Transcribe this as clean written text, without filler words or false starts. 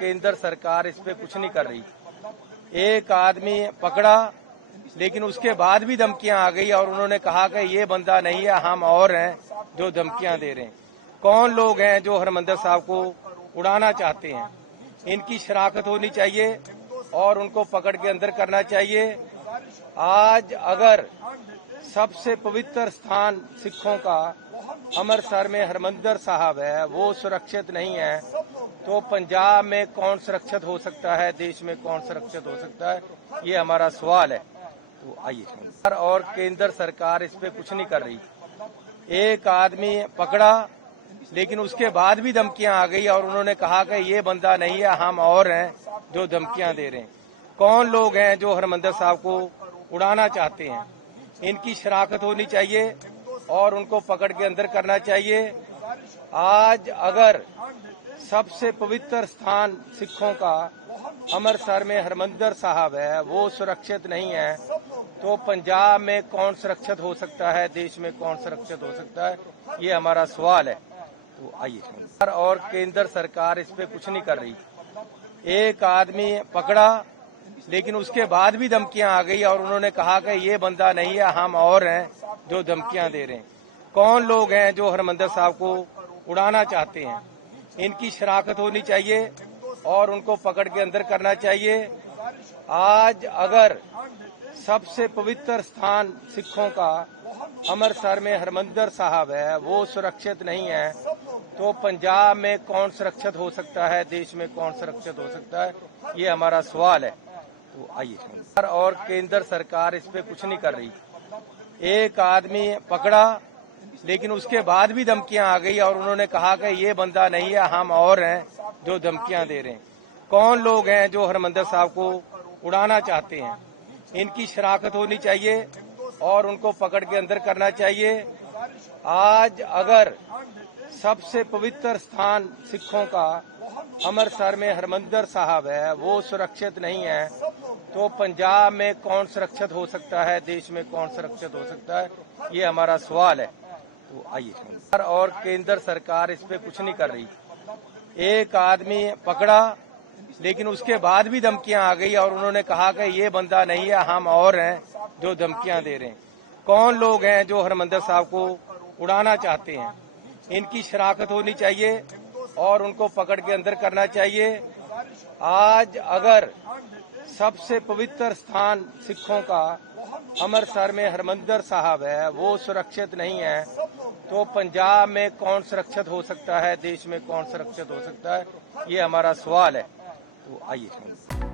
केंद्र सरकार इस पे कुछ नहीं कर रही। एक आदमी पकड़ा, लेकिन उसके बाद भी धमकियां आ गई और उन्होंने कहा कि ये बंदा नहीं है, हम और हैं जो धमकियां दे रहे हैं। कौन लोग हैं जो हरमंदर साहब को उड़ाना चाहते हैं? इनकी शनाख्त होनी चाहिए और उनको पकड़ के अंदर करना चाहिए। आज अगर सबसे पवित्र स्थान सिखों का अमृतसर में हरमंदर साहब है, वो सुरक्षित नहीं है, तो पंजाब में कौन सुरक्षित हो सकता है, देश में कौन सुरक्षित हो सकता है, ये हमारा सवाल है। तो आइए, और केंद्र सरकार इस पे कुछ नहीं कर रही। एक आदमी पकड़ा, लेकिन उसके बाद भी धमकियां आ गई और उन्होंने कहा कि ये बंदा नहीं है, हम और हैं जो धमकियां दे रहे हैं। कौन लोग हैं जो हरमंदर साहब को उड़ाना चाहते हैं? इनकी शनाख्त होनी चाहिए और उनको पकड़ के अंदर करना चाहिए। आज अगर सबसे पवित्र स्थान सिखों का अमृतसर में हरमंदर साहब है, वो सुरक्षित नहीं है, तो पंजाब में कौन सुरक्षित हो सकता है, देश में कौन सुरक्षित हो सकता है, ये हमारा सवाल है। तो आइए, और केंद्र सरकार इस पे कुछ नहीं कर रही। एक आदमी पकड़ा, लेकिन उसके बाद भी धमकियां आ गई और उन्होंने कहा कि ये बंदा नहीं है, हम और हैं जो धमकियां दे रहे हैं। कौन लोग हैं जो हरमंदर साहब को उड़ाना चाहते हैं? इनकी शनाख्त होनी चाहिए और उनको पकड़ के अंदर करना चाहिए। आज अगर सबसे पवित्र स्थान सिखों का अमृतसर में हरमंदर साहब है, वो सुरक्षित नहीं है, तो पंजाब में कौन सुरक्षित हो सकता है, देश में कौन सुरक्षित हो सकता है, ये हमारा सवाल है। तो आइए, और केंद्र सरकार इस पे कुछ नहीं कर रही। एक आदमी पकड़ा, लेकिन उसके बाद भी धमकियां आ गई और उन्होंने कहा कि ये बंदा नहीं है, हम और हैं जो धमकियां दे रहे हैं। कौन लोग हैं जो हरमंदर साहब को उड़ाना चाहते हैं? इनकी शनाख्त होनी चाहिए और उनको पकड़ के अंदर करना चाहिए। आज अगर सबसे पवित्र स्थान सिखों का अमृतसर में हरमंदर साहब है, वो सुरक्षित नहीं है, तो पंजाब में कौन सुरक्षित हो सकता है, देश में कौन सुरक्षित हो सकता है, ये हमारा सवाल है। तो आइए, और केंद्र सरकार इस पे कुछ नहीं कर रही। एक आदमी पकड़ा, लेकिन उसके बाद भी धमकियां आ गई और उन्होंने कहा कि ये बंदा नहीं है, हम और हैं जो धमकियां दे रहे हैं। कौन लोग हैं जो हरमंदर साहब को उड़ाना चाहते हैं? इनकी शनाख्त होनी चाहिए और उनको पकड़ के अंदर करना चाहिए। आज अगर सबसे पवित्र स्थान सिखों का अमृतसर में हरमंदर साहब है, वो सुरक्षित नहीं है, तो पंजाब में कौन सुरक्षित हो सकता है, देश में कौन सुरक्षित हो सकता है, ये हमारा सवाल है। तो आइए।